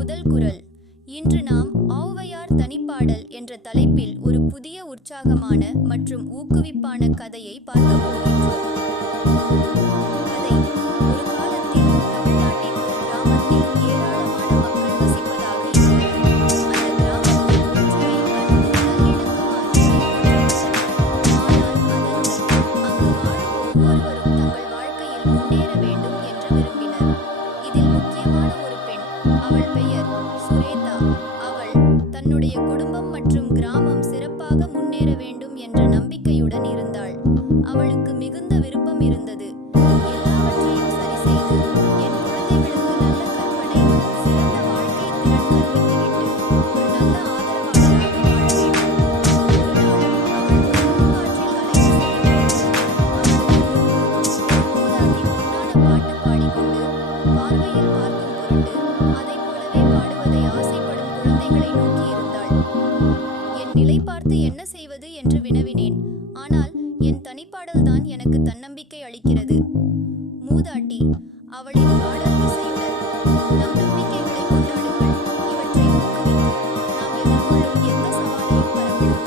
முதல் குரல். இன்று நாம் ஔவையார் தனிப்பாடல் என்ற தலைப்பில் ஒரு புதிய உற்சாகமான மற்றும் ஊக்குவிப்பான கதையை பார்க்க போகின்றோம். கதை ஒரு காலத்தில் தமிழ்நாட்டின் கிராமத்தில் ஏராளமான மக்கள் வசிப்பதாக அந்த கிராமத்தில் ஒற்றுமை அன்பு நல்லிணக்கம் ஆகியவை ஆனால் அங்கு வாழும் ஒவ்வொருவரும் அவள் பெயர் சுரேதா. அவள் தன்னுடைய குடும்பம் மற்றும் கிராமம் சிறப்பாக முன்னேற வேண்டும் என்ற நம்பிக்கையுடன் இருந்தாள். அவளுக்கு மிகுந்த விருப்பம் இருந்தது. எல்லாவற்றையும் சரி செய்து என் குழந்தைகளுக்கு நல்ல கற்பனை சிறந்த வாழ்க்கை திறன் கற்பித்துவிட்டு ஒரு நல்ல ஆதரவாளராக வாழ வேண்டும் ஒரு நாள் அவள் ஒரு பூங்காற்றில் அலைந்து அவளுக்கு மூதாட்டி பொன்னான பாட்டு பாடிக்கொண்டு பார்வையில் பார்க்கும் பொருட்டு குழந்தைகளை நோக்கி இருந்தாள் என் நிலை பார்த்து என்ன செய்வது? என்று வினவினேன். ஆனால் என் தனிப்பாடல்தான் எனக்கு தன்னம்பிக்கை அளிக்கிறது. மூதாட்டி அவளின் பாடல் இசையுடன் நம் நம்பிக்கைகளை கொண்டாடுங்கள் இவற்றை ஊக்குவித்து நாம் எதிர்கொள்ளும் எந்த சவாலையும்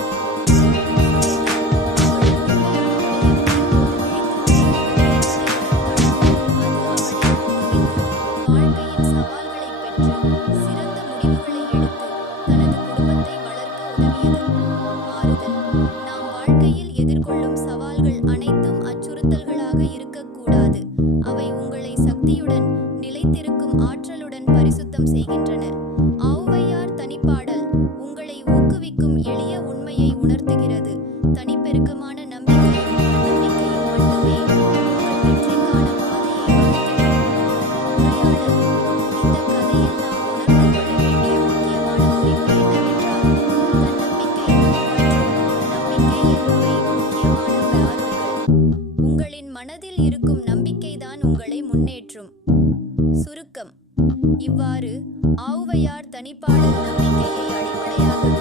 வாழ்க்கையின் சவால்களைப் பெற்று சிறந்த முடிவுகளை எடுத்து தனது குடும்பத்தை வளர்க்க உதவியது ஆறுதல் நாம் வாழ்க்கையில் எதிர்கொள்ளும் சவால்கள் அனைத்தும் அச்சுறுத்தல்களாக இருக்கக்கூடாது அவை உங்களை சக்தியுடன் நிலைத்திருக்கும் ஆற்றலுடன் பரிசுத்தம் செய்கின்றன ஆவையார் தனிப்பாடல் உங்களை ஊக்குவிக்கும் எளிய உண்மையை உணர்த்துகிறது தனிப்பெருக்கமான நம்பிக்கை நம்பிக்கையும் மட்டுமே வெற்றிக்கான பாதையை உரையாடல் இந்த கதையில் நாம் உணர்ந்து மனதில் இருக்கும் நம்பிக்கைதான் உங்களை முன்னேற்றும் சுருக்கம் இவ்வாறு ஆவையார் தனிப்பாடல் நம்பிக்கையை அடிப்படையாக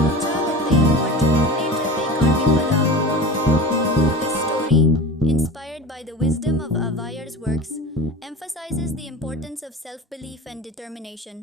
உற்சாகத்தை மற்றும் முன்னேற்றத்தை காண்பிப்பதாகும் This story, inspired by the wisdom of Avayar's works, emphasizes the importance of self-belief and determination.